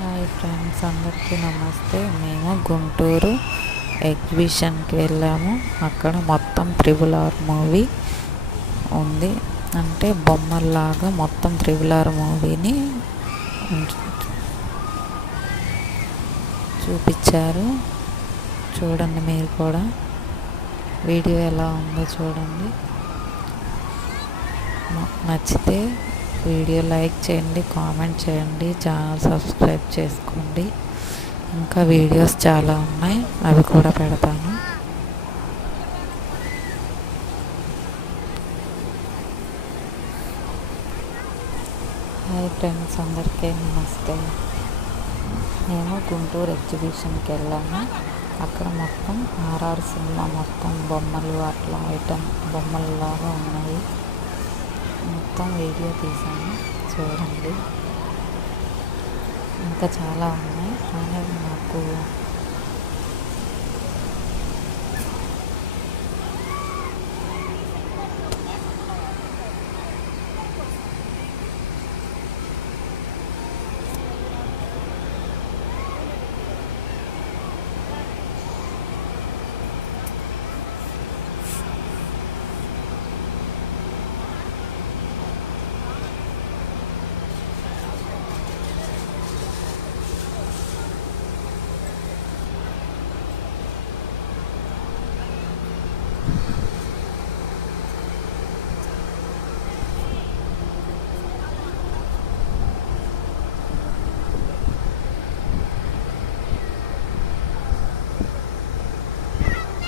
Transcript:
Hi friends, అందరికీ నమస్తే. మేము గుంటూరు ఎగ్జిబిషన్కి వెళ్ళాము. అక్కడ మొత్తం RRR మూవీ ఉంది. అంటే బొమ్మల్లాగా మొత్తం RRR మూవీని చూపించారు. చూడండి, మీరు కూడా వీడియో ఎలా ఉందో చూడండి. నచ్చితే వీడియో లైక్ చేయండి, కామెంట్ చేయండి, ఛానల్ సబ్స్క్రైబ్ చేసుకోండి. ఇంకా వీడియోస్ చాలా ఉన్నాయి, అవి కూడా పెడతాను. హాయ్ ఫ్రెండ్స్, అందరికీ నమస్తే. మేము గుంటూరు ఎగ్జిబిషన్కి వెళ్ళాము. అక్కడ మొత్తం RRR సినిమా మొత్తం బొమ్మలు అట్లా ఐటమ్ బొమ్మల్లాగా ఉన్నాయి. మొత్తం వీడియో తీసాను, చూడండి. ఇంకా చాలా ఉన్నాయి, కానీ నాకు